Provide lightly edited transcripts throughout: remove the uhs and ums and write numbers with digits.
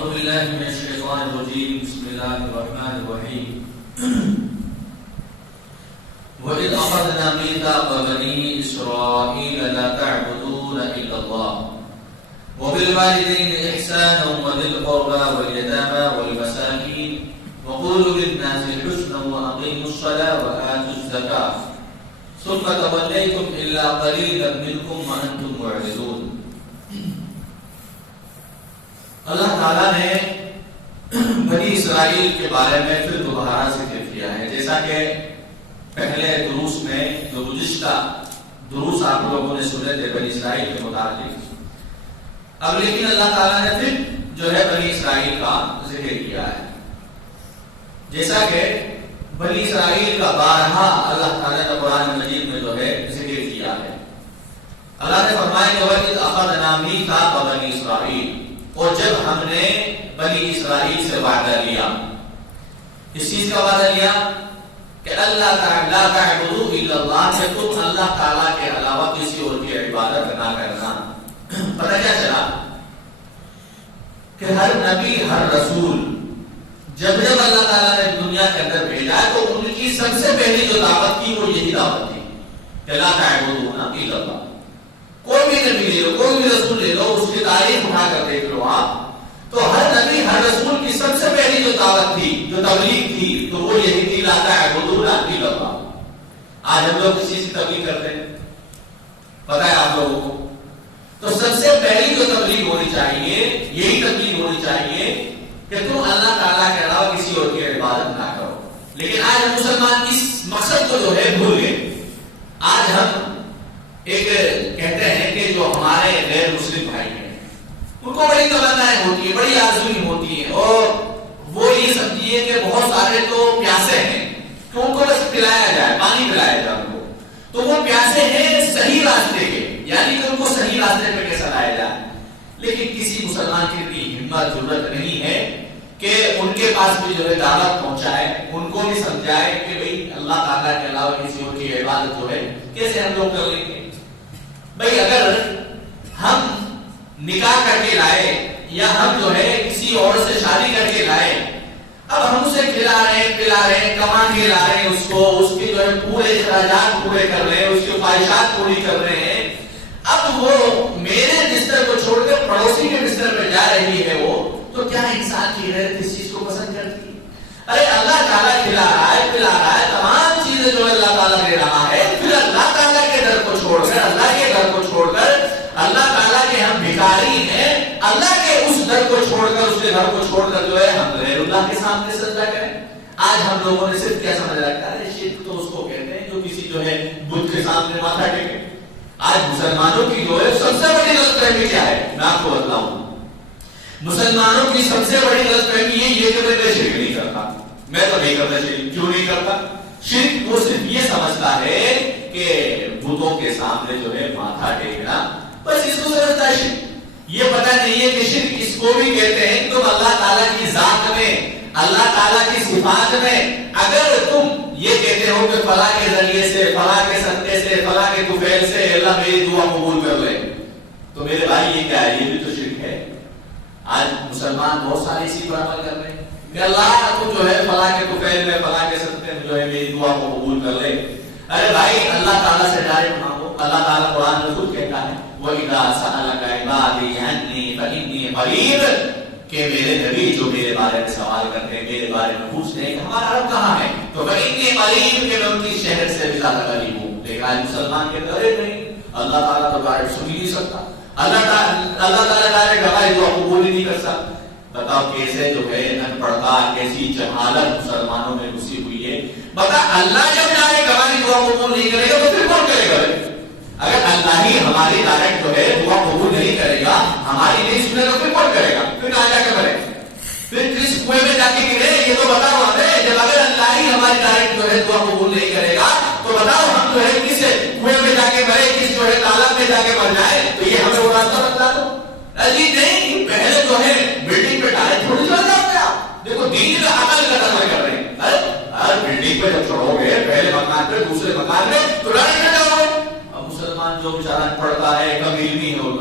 أعوذ بالله من الشيطان الرجيم بسم الله الرحمن الرحيم وإذ أخذنا ميثاق بني إسرائيل لا تعبدون إلا الله وبالوالدين إحسانا وذي القربى واليتامى والمساكين وقولوا للناس حسنا وأقيموا الصلاة وآتوا الزكاة ثم توليتم إلا قليلا منكم وأنتم معرضون. اللہ تعالیٰ نے بنی اسرائیل کے بارے میں پھر دوبارہ ذکر کیا ہے، جیسا کہ پہلے دروس میں جو گزشتہ دروس آپ لوگوں نے سنے تھے بنی اسرائیل کے متعلق. اب لیکن اللہ تعالیٰ نے پھر جو ہے بنی اسرائیل کا ذکر کیا ہے، جیسا کہ بنی اسرائیل کا بارہا اللہ تعالیٰ نے قرآن مجید میں جو ہے ذکر کیا ہے. اللہ نے فرمایا کہ وَإِذْ أَخَذْنَا مِيثَاقَ بَنِي إِسْرَائِيلَ، اور جب ہم نے بنی اسرائیل سے وعدہ لیا، اس چیز کا وعدہ لیا کہ اللہ تعالیٰ تعبدوا الا اللہ، کہ تم اللہ تعالیٰ کے علاوہ کسی اور کی عبادت نہ کرنا. پتہ کیا چلا کہ ہر نبی ہر رسول جب اللہ تعالیٰ نے دنیا کے اندر بھیجا تو ان کی سب سے پہلی جو دعوت تھی وہ یہی دعوت تھی کہ لا تعبدوا الا اللہ. کوئی بھی نبی لے لو، کوئی بھی رسول لے لو، اس کی تاریخ اٹھا کر دیکھ لو آپ، تو ہر نبی ہر رسول کی سب سے پہلی جو دعوت تھی، جو تبلیغ تھی، تو وہ یہی تھی لا تعبدوا الا اللہ. آج ہم لوگ کسی سے تبلیغ کرتے ہیں، پتہ ہے آپ لوگوں کو، تو سب سے پہلی جو تبلیغ ہونی چاہیے یہی تبلیغ ہونی چاہیے کہ تم اللہ تعالیٰ کے علاوہ کسی اور کی عبادت نہ کرو. لیکن آج ہم مسلمان اس مقصد کو جو ہے بھول گئے. آج ہم ایک کہتے ہیں کہ جو ہمارے غیر مسلم بھائی ہیں ان کو بڑی تمنائیں ہوتی ہیں، بڑی آرزویں ہوتی ہیں، اور وہ یہ سمجھیے کہ بہت سارے تو پیاسے ہیں کہ ان کو بس پلایا جائے، پانی پلایا جائے ان کو، تو وہ پیاسے ہیں صحیح راستے کے، یعنی کہ ان کو صحیح راستے پہ کیسا لایا جائے. لیکن کسی مسلمان کی اتنی ہمت ضرورت نہیں ہے کہ ان کے پاس بھی جو ہے دعوت پہنچائے، ان کو بھی سمجھائے کہ بھئی اللہ تعالیٰ کے علاوہ کسی اور کی عبادت جو ہے کیسے ہم لوگ کر لیں گے. بھئی اگر ہم نکاح کر کے لائے یا ہم جو ہے کسی اور سے شادی کر کے لائے، اب ہم اسے کھلا رہے ہیں، پلا رہے ہیں، کما کے لا رہے ہیں، اس کو اس کے جو ہے پورے اخراجات پورے کر رہے ہیں، اس کی خواہشات پوری کر رہے ہیں. اب وہ میرے بستر کو چھوڑ کے پڑوسی کے بستر پہ جا رہی ہے، وہ تو کیا انسان کی غیرت اس چیز کو پسند کرتی ہے؟ ارے اللہ تعالیٰ کھلا رہا ہے، پلا رہا ہے، تمام چیزیں جو اللہ تعالیٰ دے رہا ہے، پھر اللہ تعالیٰ کے در کو چھوڑ کر، اللہ کے در کو چھوڑ کر، اللہ تعالیٰ کے ہم بھکاری ہیں، اللہ کے اس در کو چھوڑ کر، اس کے گھر کو چھوڑ کر جو ہے ہم غیر اللہ کے سامنے سجدہ کریں. آج ہم لوگوں نے صرف کیا سمجھ رکھا ہے؟ شرک تو اس کو کہتے ہیں جو کسی جو ہے بدھ کے سامنے ماتھا ٹیکے. آج مسلمانوں کی جو ہے سب سے بڑی غلط فہمی کیا ہے؟ میں آپ کو بتلاؤں. مسلمانوں کی سب سے بڑی غلط فہمی یہ کہ میں شرک نہیں کرتا، میں تو نہیں کرتا شرک. کیوں نہیں کرتا؟ شرک وہ صرف یہ سمجھتا ہے کہ بتوں کے سامنے جو ہے ماتھا ٹیکنا، بس اس کو سمجھتا ہے شرک. یہ پتہ نہیں ہے کہ شرک اس کو بھی کہتے ہیں تم اللہ تعالیٰ کی ذات میں، اللہ تعالیٰ کی صفات میں اگر تم یہ کہتے ہو کہ فلاں کے ذریعے سے، فلاں کے صدقے سے، فلاں کے طفیل سے اللہ میری دعا قبول کر لے، تو میرے بھائی یہ کیا ہے؟ یہ بھی تو شرک ہے. آج مسلمان بہت سارے اسی پر عمل کر رہے ہیں کہ اللہ تو جو ہے فلاں کے طفیل میں، فلاں کے صدقے میں جو ہے میری دعا کو قبول کر لے. ارے بھائی اللہ تعالیٰ سے ڈائریکٹ مانگو. اللہ تعالیٰ قرآن میں خود کہتا ہے وَإِذَا سَأَلَكَ عِبَادِي عَنِّي فَإِنِّي قَرِيبٌ، کہ میرے نبی جو میرے بارے میں سوال کرتے ہیں، میرے بارے میں پوچھتے ہیں کہ ہمارا رب کہاں ہے، تو فَإِنِّي قَرِيبٌ، کہ میں ان کی شہر سے بھی زیادہ قریب ہوں. لیکن آج مسلمان کے ڈرے نہیں، اللہ تعالیٰ تو ڈائریکٹ سن ہی نہیں سکتا، اللہ تعالیٰ ڈائریکٹ ہماری دعا قبول ہی نہیں کر سکتا. بتاؤ کیسے جو ہے ان پڑھتا، کیسی جہالت مسلمانوں میں گھسی ہوئی ہے. بتا اللہ جب ڈائریکٹ ہماری دعا قبول نہیں کرے گا تو پھر کون کرے گا؟ اگر اللہ ہی ہماری ڈائریکٹ جو ہے دعا قبول نہیں کرے گا، ہماری نہیں سنے گا، پھر کون کرے گا؟ پھر کہاں جا کے کرے؟ پھر کس کنویں میں جا کے گرے؟ یہ تو بتاؤ ہمیں. جب اگر اللہ ہی ہماری ڈائریکٹ جو ہے دعا قبول نہیں کرے گا تو بتاؤ ہم جو ہے کس کنویں میں جا کے مرے، کس جو ہے تالاب میں جا کے مر جائے؟ تو یہ ہمیں وہ راستہ بتلا دو. جی نہیں، پہلے جو ہے بلڈنگ پہ ڈالے تھوڑی چڑھ جاتے آپ. دیکھو دین میں عمل کا تقاضا کر رہے ہیں. ہر بلڈنگ پہ جب چڑھو گے، پہلے مکان پہ، دوسرے مکان میں، تو ڈائریکٹ نہ جاؤ. اب مسلمان جو بیچارہ پڑھتا ہے، کم علمی ہے، اور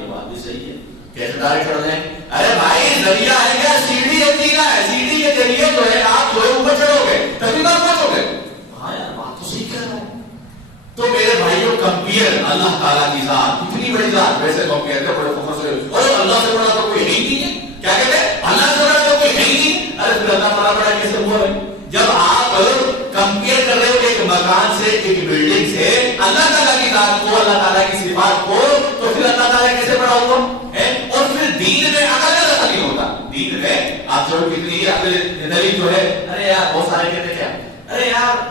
یہ بات بھی صحیح ہے، کیسے ڈائریکٹ چڑھ جائیں؟ ارے بھائی ذریعہ ہے کیا؟ سیڑھی ہے، سینا ہے، سیڑھی کے ذریعے جو ہے آپ جو ہے اوپر چڑھو گے تبھی تو پہنچو گے. ہاں یار بات تو صحیح کہہ رہا ہے. تو میرے بھائیوں کمپیئر اللہ تعالیٰ کی ذات اتنی بڑی ذات ویسے کمپیئر کرتے بڑے فخر سے اور اللہ سے بڑا تو کوئی ہے ہی نہیں ہے. کیا کہتے ہیں؟ اللہ سے بڑا تو کوئی ہے ہی نہیں. ارے پھر اللہ تعالیٰ بڑا کیسے ہوا ہے؟ جب آپ کمپیئر کر رہے ہو ایک مکان سے ایک بلڈنگ سے اللہ تعالیٰ کی ذات کو اللہ تعالیٰ کی صفات کو تو پھر اللہ تعالیٰ کیسے بڑا ہوا ہے؟ اور پھر دین میں عقل کا نہیں ہوتا. دین میں آپ جو کتنی عقل دلیل جو ہے ارے یار بہت سارے کہتے کیا ارے یار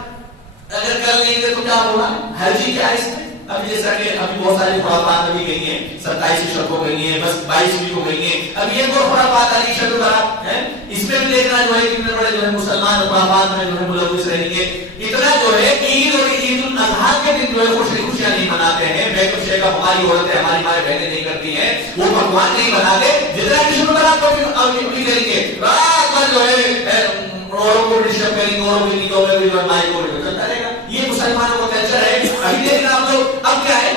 اگر کر لیں گے تو کیا ہوگا؟ ہر چیز کیا ہے اس میں. ابھی جیسا کہ ابھی بہت ساری خرافات ابھی گئی ہیں 27 شب کو گئی ہیں بس 22 کو گئی ہیں. اب یہ وہ خرافات علی شب برات ہے اس میں بھی دیکھنا جو ہے کتنے بڑے جو ہے مسلمان خرافات میں جو ہے ملوث رہیں گے. اتنا جو ہے عید اور عید الاضحیٰ کے دن جو ہے خوشیاں نہیں مناتے ہیں. بیت الشے کا ہماری عورتیں ہماری مائیں بہنیں نہیں کرتی ہیں وہ پکوان نہیں بناتے. جتنا کہ شب برات کو بھی کریں گے رات بھر جو ہے اوروں کو ڈسٹرب کریں گے اوروں کی نیتوں میں بھی جو ہے مائی کو چلتا رہے گا. یہ مسلمانوں کا کلچر ہے. ابھی دیکھنا آپ لوگ اب کیا ہے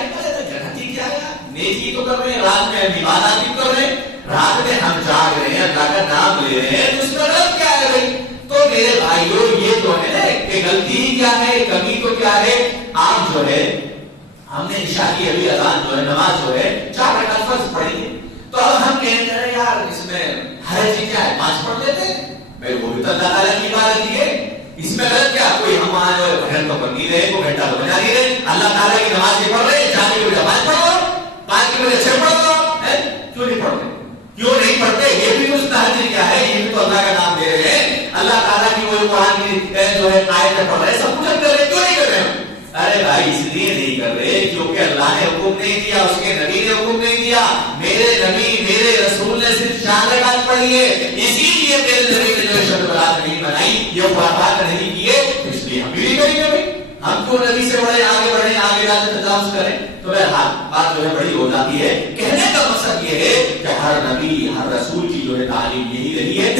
جنتی کیا ہے نیکی تو کر رہے ہیں رات میں عبادت بھی کر رہے ہیں رات میں ہم جاگ رہے ہیں اللہ کا نام لے رہے ہیں تو اس میں غلط کیا ہے بھائی؟ تو میرے بھائیوں یہ جو ہے نا کہ غلطی کیا ہے کمی تو کیا ہے. آپ جو ہے ہم نے عشاء کی ابھی اذان جو ہے نماز جو ہے 4 رکعت فرض پڑھی ہے تو اب ہم کہیں گے یار اس میں ہر چیز کیا ہے 5 پڑھ لیتے ہیں بھائی وہ بھی تو اللہ تعالیٰ کی عبادت ہے. اس میں غلط کیا کوئی ہم وہاں جو ہے بھجن تو کر نہیں رہے کوئی گھنٹہ تو بجا نہیں رہے اللہ تعالیٰ کی نماز نہیں پڑھ رہے 4 کی بجائے 5 پڑھ لو 5 کی بجائے 6 پڑھ لو. کیوں نہیں پڑھتے؟ کیوں نہیں پڑھتے؟ یہ بھی کچھ تہجد کیا ہے یہ بھی تو اللہ کا نام لے رہے ہیں اللہ تعالیٰ کی وہ قرآن کی جو ہے آیتیں پڑھ رہے ہیں سب کچھ ہم کر رہے ہیں. کیوں نہیں کر رہے ہیں؟ ارے بھائی اس لیے نہیں کر رہے کیونکہ اللہ نے حکم نہیں دیا اس کے نبی نے حکم نہیں دیا. میرے نبی میرے رسول نے صرف 4 رکعت پڑھی ہے اسی لیے میرے نبی نے جو شب برات نہیں بنائی یہ خرافات نہیں کیے اس لیے ہم بھی نہیں کریں گے. بھائی ہم کیوں نبی سے بڑے آگے بڑھیں آگے جا کے تجاوز کریں؟ تو بہرحال بات جو ہے بڑی ہو جاتی ہے. کہنے کا مقصد یہ ہے کہ ہر نبی ہر رسول کی جو ہے تعلیم یہی رہی ہے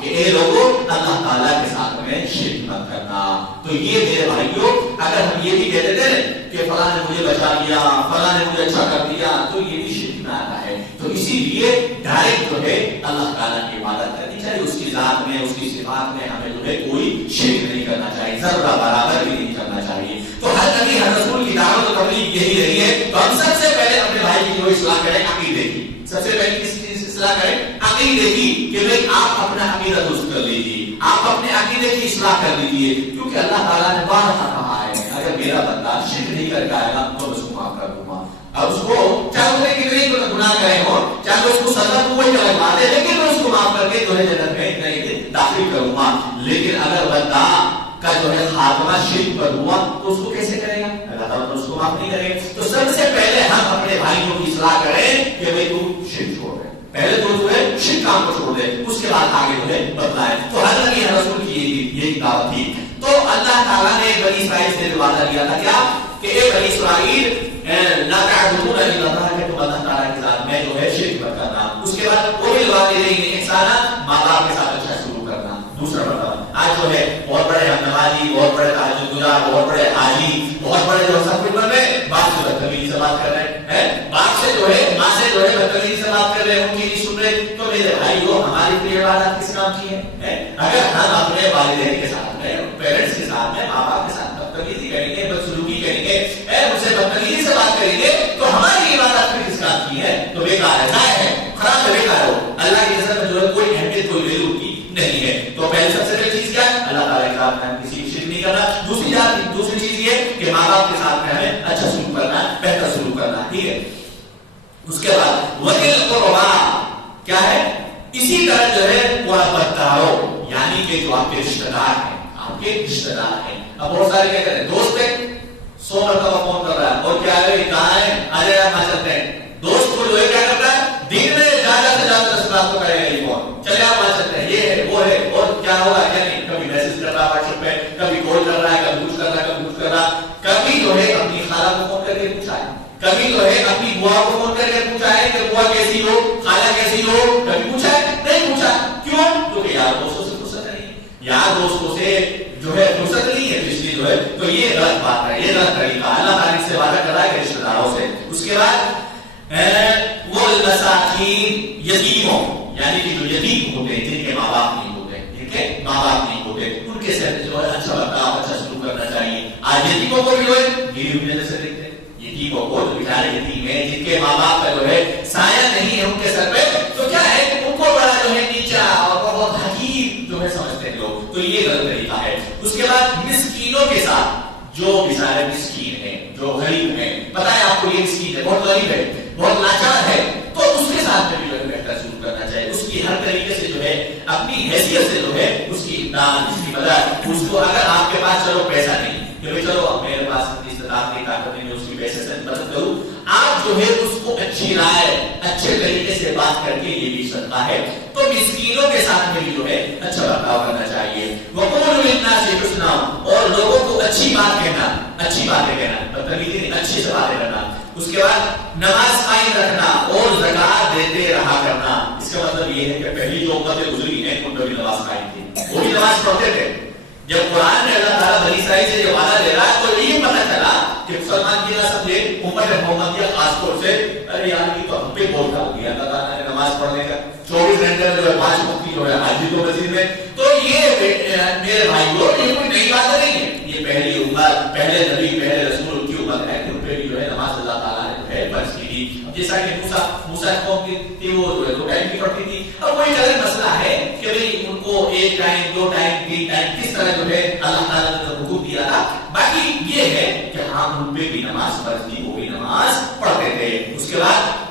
کہ اے لوگوں اللہ تعالیٰ کے ساتھ میں شرک مت کرنا. تو یہ میرے بھائیوں اگر ہم یہ بھی کہتے تھے کہ فلاں نے مجھے بچا لیا فلاں نے مجھے اچھا کر دیا تو یہ بھی شرک میں آتا ہے. تو اسی لیے ڈائریکٹ جو ہے اللہ تعالیٰ کی عبادت کرنی چاہیے اس کی ذات میں اس کی صفات میں ہمیں جو ہے کوئی شرک نہیں کرنا چاہیے ذرہ برابر بھی نہیں کرنا چاہیے. تو ہر نبی ہر رسول کی دعوت و تبلیغ یہی رہی ہے. تو ہم سب سے پہلے اپنے بھائی کی جو اصلاح کریں عقیدے کی. سب سے پہلے کس چیز کی اصلاح کریں؟ عقیدے کی کہ بھائی آپ اپنا عقیدہ درست کر لیجیے آپ اپنے عقیدے کی اصلاح کر لیجیے کیونکہ اللہ تعالیٰ نے بارہا کہا ہے اگر میرا بندہ شرک نہیں کر کے آئے گا تو میں اس کو معاف کر دوں گا. اب اس کو چاہے اس نے کتنے گناہ کرے ہو چاہے اس کو سزا کو وہی لگا دے لیکن میں اس کو معاف کر کے جو ہے جنت میں نہیں داخل کروں گا. لیکن اگر بندہ کا جو ہے خاتمہ شرک پر ہوا تو اس کو کیسے کرے گا؟ اللہ تعالیٰ اس کو معاف نہیں کرے گا. تو سب سے پہلے ہم اپنے بھائیوں کی اصلاح کریں کہ بھائی تو شرک چھوڑ دے پہلے تو جو ہے شرک کام کو چھوڑ دے اس کے بعد آگے جو ہے بدلائے. تو ہر نبی ہر رسول کی یہی دعوت تھی. تو اللہ تعالیٰ نے بنی اسرائیل سے وعدہ لیا تھا کیا کہ اے بنی اسرائیل لا تعبدون الا اللہ کہ تم اللہ تعالیٰ کے ساتھ میں جو ہے شرک مت کرنا. اس کے بعد وبالوالدین احسانا ماں باپ کے ساتھ اچھا سلوک کرنا. دوسرا مرتبہ آج جو ہے بہت بڑے ہم نمازی بہت بڑے تہجد گزار بہت بڑے حاجی بہت بڑے جو سب کچھ بن رہے باپ سے بدتمیزی سے بات کر رہے ہیں باپ سے جو ہے ماں سے جو ہے بدتمیزی سے بات کر رہے ہیں ان کی نہیں سن رہے. تو میرے بھائیو ہماری پریہ عبادت کس کام کی ہے؟ اگر ہم اپنے والدین کے ساتھ میں پیرنٹس کے ساتھ میں ماں باپ کے ساتھ بدتمیزی کریں گے بدسلوکی کریں گے ان سے بدتمیزی سے بات کریں گے تو ہماری عبادت پھر کس کام کی ہے؟ تو بیکار ہے ضائع ہے خراب ہے بیکار ہو. اللہ کی نظر میں جو ہے کوئی اہمیت کوئی ویلو کی نہیں ہے. تو پہلے سب سے پہلی چیز کیا ہے؟ اللہ تعالیٰ کے ساتھ میں کسی کی شرک نہیں کرنا. دوسری چیز یہ کہ ماں باپ کے ساتھ میں ہمیں اچھا سلوک کرنا بہتر سلوک کرنا. ٹھیک ہے. اس کے بعد وذل قربا کیا ہے؟ اسی طرح جو ہے قربت دارو یعنی کہ جو آپ کے رشتہ دار ہیں آپ کے رشتہ دار ہیں. اب بہت سارے کیا کرتے ہیں دوست ہے 100 مرتبہ فون کر رہا ہے اور کیا ہے کہاں ہے آ جائے آپ چلتے ہیں. دوست کو جو ہے کیا کرتا ہے دن میں جاتے رات کو کرے گا یہ فون چلے آپ آ سکتے ہیں یہ ہے وہ ہے اور کیا ہوگا کیا نہیں. کبھی میسج کر رہا ہے واٹس ایپ پہ کبھی کال کر رہا ہے کبھی کچھ کر رہا ہے کبھی کچھ کر رہا ہے. کبھی جو ہے اپنی خالہ کو فون کر کے پوچھا ہے کبھی جو ہے اپنی بوا کو فون کر کے پوچھا ہے کہ بوا کیسی ہو خالہ کیسی ہو کبھی پوچھا ہے نہیں پوچھا. کیوں؟ کیونکہ یار دوستوں سے فرصت نہیں یار دوستوں سے جو ہے فرصت نہیں ہے اس لیے جو ہے. تو یہ غلط بات ہے یہ غلط طریقہ. اللہ تعالیٰ سے وعدہ کر رہا ہے کہ رشتہ داروں سے. اس کے بعد وہ مساکین یتیموں یعنی کہ جو یتیم ہوتے ہیں جن کے ماں باپ نہیں ہوتے جن کے ماں باپ نہیں ہوتے ان کے ساتھ جو ہے اچھا برتاؤ اچھا سلوک کرنا چاہیے. آج یتیموں کو بھی جو ہے گری ہوئی نظر سے دیکھتے ہیں. یتیموں کو جو بیچارے یتیم ہیں جن کے ماں باپ کا جو ہے سایہ نہیں ہے ان کے سر پہ تو کیا ہے ان کو بڑا جو ہے نیچا اور بہت حقیر جو ہے سمجھتے ہیں لوگ. تو یہ غلط طریقہ ہے. اس کے بعد مسکینوں کے ساتھ جو بیچارے مسکین ہیں جو غریب ہیں پتہ ہے آپ کو یہ مسکین ہے بہت غریب ہے بہت لاچار ہے تو اس کے ساتھ بھی جو ہے بہتر سلوک کرنا چاہیے. اس کی ہر طریقے سے جو ہے اپنی حیثیت سے جو ہے اس کی امداد اس کی مدد اس کو اگر آپ کے پاس چلو پیسہ نہیں کہ چلو میرے پاس استطاعت کی طاقت نہیں اس کی پیسے سے مدد کروں آپ جو ہے اس کو اچھی رائے اچھے طریقے سے بات کر کے یہ بھی سکتا ہے. تو مسکینوں کے ساتھ میں بھی جو ہے اچھا برتاؤ کرنا چاہیے. وقولوا للناس حسنا اور لوگوں کو اچھی بات کہنا اچھی باتیں کہنا بدتمیزی نہیں اچھی سے باتیں کرنا. اس کے بعد نماز قائم رکھنا اور زکات دیتے رہا کرنا. اس کا مطلب یہ ہے کہ پہلی جو امتیں گزری ہیں ان پر بھی نماز قائم تھی وہ بھی نماز پڑھتے تھے. جب قرآن میں اللہ تعالیٰ بنی اسرائیل سے یہ وعدہ لے رہا ہے تو یہ پتہ چلا کہ مسلمان کی نہ سمجھے امت محمدیہ خاص طور سے ارے یار یہ تو ہم پہ بہت ڈال دیا اللہ تعالیٰ نے نماز پڑھنے کا 24 گھنٹے جو ہے 5 وقت کی جو ہے حاجی تو مسجد میں. تو یہ میرے بھائیوں یہ کوئی نئی بات نہیں ہے. یہ پہلی امت پہلے نبی پہلے رسول کی امت ہے کہ ان پہ بھی جو ہے نماز اللہ تعالیٰ نے جو ہے فرض کی تھی. جیسا کہ موسیٰ قوم کی تھی وہ جو ہے 2 ٹائم کی پڑھتی تھی. اب وہی الگ مسئلہ ہے کہ بھئی ان کو 1 ٹائم 2 ٹائم 3 ٹائم کس طرح جو ہے اللہ تعالیٰ نے حکم دیا تھا. باقی یہ ہے کہ ہاں ان پہ بھی نماز فرض تھی وہ بھی نماز پڑھتے تھے. اس کے بعد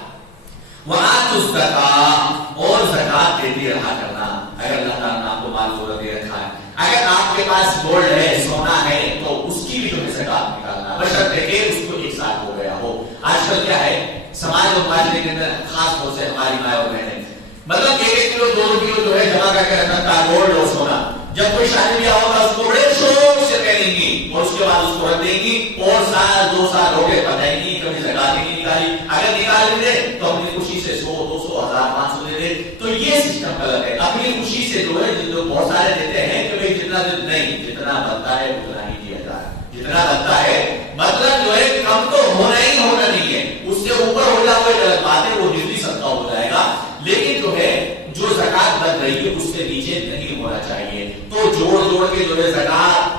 وَآتُوا الزَّکَاۃَ اور زکات دیتے رہا کرنا. اگر اللہ تعالیٰ نے آپ کو مال دولت دے رکھا ہے اگر آپ کے پاس گولڈ ہے سونا ہے تو اس کی بھی جو ہے زکات نکالنا بشرطے کہ اس کو 1 سال ہو گیا ہو. آج کل کیا ہے سماج اور معاشرے کے اندر خاص طور سے ہماری مائیں اور بہنیں مطلب 1 کلو 2 کلو جو ہے جمع کر کے رکھنا تھا گولڈ اور سونا. جب کوئی شادی بیاہ ہوگا اس کو بڑے شوق سے پہنیں گی اور اس کے بعد اس کو رکھ دیں گی اور سال 2 سال ہو گئے پتہ ہی نہیں کبھی زکات ہی نہیں نکالی. اگر نکال بھی دے تو اپنی خوشی سے 100 200 1000 500 دے دے. تو یہ سسٹم غلط ہے. اپنی خوشی سے جو ہے جو بہت سارے دیتے ہیں کہ بھائی جتنا نہیں جتنا بنتا ہے اتنا ہی دیا جائے جتنا بنتا ہے مطلب جو ہے کم تو ہونا ہی ہونا نہیں ہے. اس سے اوپر ہو جائے کوئی غلط بات ہے وہ جتنی صدقہ ہو جائے گا لیکن جو ہے جو زکات بن رہی ہے اس سے نیچے نہیں ہونا چاہیے. تو جوڑ کے جو ہے زکات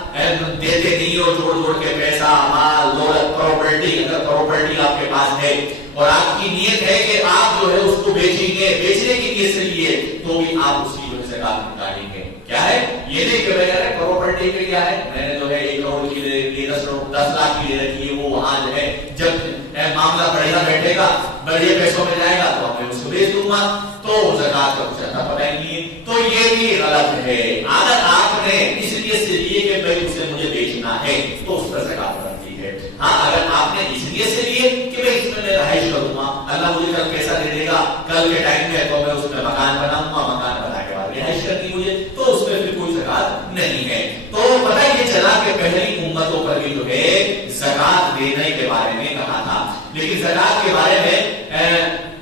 دیتے نہیں اور جوڑ کے پیسہ مال دولت پراپرٹی اگر پراپرٹی آپ کے پاس ہے اور آپ کی نیت ہے کہ آپ جو ہے اس کو بیچیں گے بیچنے کی نیت سے لیے تو بھی آپ اس کی جو ہے زکات نکالیں گے. کیا ہے یہ نہیں کہ بھائی پراپرٹی پہ کیا ہے میں نے جو ہے 1 کروڑ کی لے رکھی 10 لاکھ کی لے رکھی ہے وہ وہاں جو ہے جب معاملہ بڑھے گا بیٹھے گا بڑے پیسوں میں جائے گا تو میں اس کو بیچ دوں گا تو زکات کا کچھ ادا پتہ نہیں ہے. تو یہ بھی غلط ہے. اگر آپ نے اس لیے سے لیے کہ بھائی اسے مجھے بیچنا ہے تو اس پر زکات بنتی ہے. ہاں اگر آپ نے اس لیے سے لیے کہ بھائی اس میں رہائش کروں گا اللہ مجھے کل پیسہ دے دے گا کل کے ٹائم میں تو میں اس میں مکان بناؤں گا مکان بنا کے بعد رہائش کرنی مجھے تو اس میں پھر کوئی زکات نہیں ہے. تو پتہ یہ چلا کہ پہلی امتوں پر بھی جو ہے زکات دینے کے بارے میں کہا تھا لیکن زکات کے بارے میں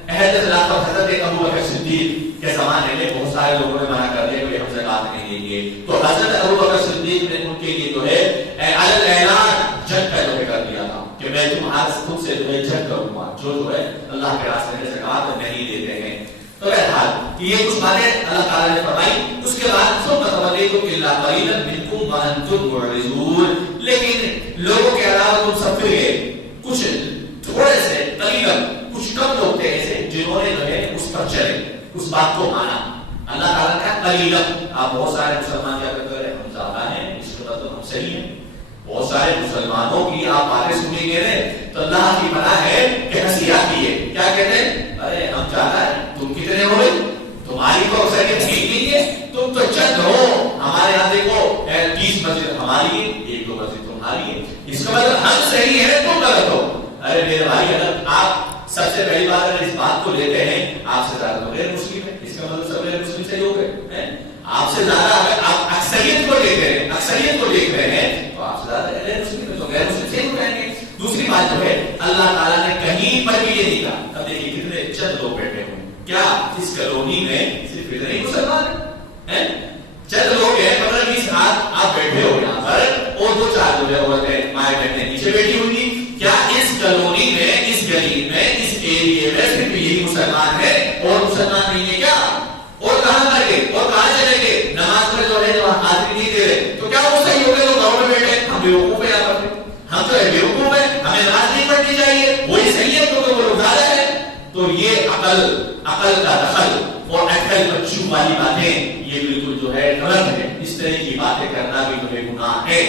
عہد خلافت حضرت ابو بکر صدیق کے زمانے میں بہت سارے لوگوں نے منع کر دیا کہ ہم زکات نہیں دیں گے. تو حضرت ابو بکر صدیق نے ان کے لیے جو ہے علی الاعلان جنگ کا جو ہے کر دیا تھا کہ میں تمہارے خود سے جو ہے جنگ کروں گا جو ہے اللہ کے راستے میں زکات نہیں دیتے ہیں. تو بہرحال یہ کچھ باتیں اللہ تعالیٰ نے فرمائی. اس کے بعد ثم توليتم الا قليلا منكم وانتم معرضون لیکن لوگوں کے علاوہ تم سب پھر گئے کچھ تھوڑے سے قلیلا کچھ کم لوگ تھے ایسے جنہوں نے جو ہے اس پر چلے اس بات کو مانا. اللہ تعالیٰ کا قلیلا آپ بہت سارے مسلمان کیا کہتے ہیں ہم زیادہ ہیں اس کا مطلب ہم صحیح ہیں. بہت سارے مسلمانوں کی آپ باتیں سنیں گے تو اللہ کی پناہ ہے کہ ہنسی آتی ہے. کیا کہتے ہیں ارے ہم زیادہ ہیں تم کتنے ہو گئے تمہاری تو اکثریت ٹھیک نہیں ہے تم تو چند ہو ہمارے یہاں دیکھو 30 مسجد ہماری ہے 1-2 مسجد تمہاری ہے. اس کا مطلب ہم صحیح ہے تم غلط ہو. ارے میرے بھائی اگر آپ سب سے پہلی بات اگر اس بات کو لیتے ہیں آپ سے زیادہ غیر مسلم ہے اس کا مطلب سب غیر مسلم صحیح ہو گئے. آپ سے زیادہ اگر آپ اکثریت کو دیکھ رہے ہیں اکثریت کو دیکھ رہے ہیں تو آپ سے زیادہ غیر مسلم ہے تو غیر مسلم صحیح ہو جائیں گے. دوسری بات جو ہے اللہ تعالیٰ نے کہیں پر بھی یہ نہیں کہا. اب دیکھیے کتنے چند لوگ بیٹھے ہوئے کیا اس کالونی میں صرف اتنے ہی مسلمان ہیں چند لوگ ہیں 15-20 آپ بیٹھے ہو یہاں پر اور 2-4 جو ہے عورتیں مائیں بہنیں نیچے بیٹھی ہوئی. کیا اس کالونی میں اس گلی میں اس ایریے میں صرف یہی مسلمان ہے اور مسلمان نہیں ہے کیا؟ اور کہاں کر گئے اور کہاں چلے گئے؟ نماز پر جو ہے جو حاضری نہیں دے رہے، تو کیا وہ صحیح ہو گئے؟ تو گھروں میں بیٹھے ہم بیوقوف ہیں، یہاں پر ہم جو ہے بیوقوف ہیں، ہمیں نماز نہیں پڑھنی چاہیے، وہی صحیح ہے کیونکہ وہ لوگ زیادہ ہے. تو یہ عقل کا دخل اور عقل بچوں والی باتیں یہ بالکل جو ہے غلط ہے. اس طرح کی باتیں کرنا بھی جو ہے گناہ ہے.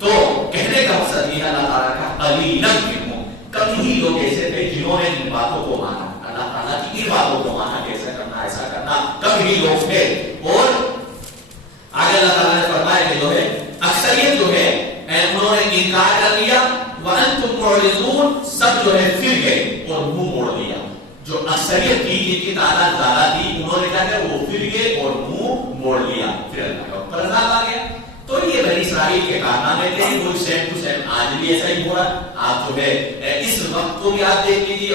تو کہنے کا مقصد یہ اللہ تعالیٰ کا قلیلاً منہم، کبھی ہی لوگ ایسے تھے جنہوں نے ان باتوں کو مانا، اللہ تعالیٰ کی ان باتوں کو مانا کہ ایسا کرنا ایسا کرنا، کبھی ہی لوگ تھے. اور آگے اللہ تعالیٰ نے فرمایا کہ جو ہے اکثریت جو ہے انہوں نے انکار کر لیا، وَأَنْتُمْ مُعْرِضُونَ، سب جو ہے پھر گئے اور منہ موڑ لیا. جو اکثریت تھی جن کی تعداد زیادہ تھی انہوں نے کیا کیا؟ وہ پھر گئے اور منہ موڑ لیا. پھر اللہ کا اوپر عذاب آ گیا. تو یہ بنی اسرائیل کے کارنامے تھے. کوئی سیم ٹو سیم آج بھی ایسا ہی ہو رہا. آپ جو ہے اس وقت کو بھی آپ دیکھ لیجیے،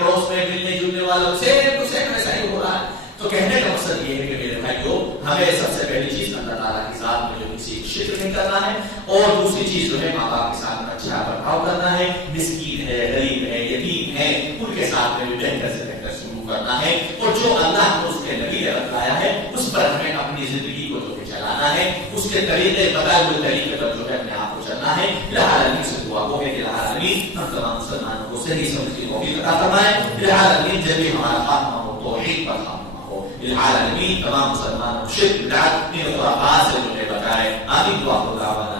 پڑوس میں ملنے جلنے والوں سیم ٹو سیم ایسا ہی ہو رہا ہے. تو کہنے کا مقصد یہ ہے کہ میرے بھائیو، ہمیں سب سے پہلی چیز اللہ تعالیٰ کی ذات میں جو کسی شکر نہیں کرنا ہے، اور دوسری چیز جو ہے ماں باپ کے ساتھ اچھا برتاؤ کرنا ہے. مسکین ہے، غریب ہے، یتیم ہے، ان کے ساتھ میں بھی بہتر سے بہتر سلوک کرنا ہے. اور جو اللہ نے اس کے نبی نے بتایا ہے اس پر ہمیں اپنی زندگی کو جو ہے چلانا ہے، اس کے طریقے بتائے ہوئے طریقے پر جو ہے اپنے آپ کو چلنا ہے. العالمین سے دعا کو ہے کہ العالمین ہم تمام مسلمانوں کو صحیح سمجھ کی توفیق عطا فرمائے. العالمین جب بھی ہمارا خاتمہ ہو توحید پر خاتمہ ہو. العالمین تمام مسلمانوں شرک بدعت ان خرافات سے جو ہے بچائے. آمین. دعا کو دعوت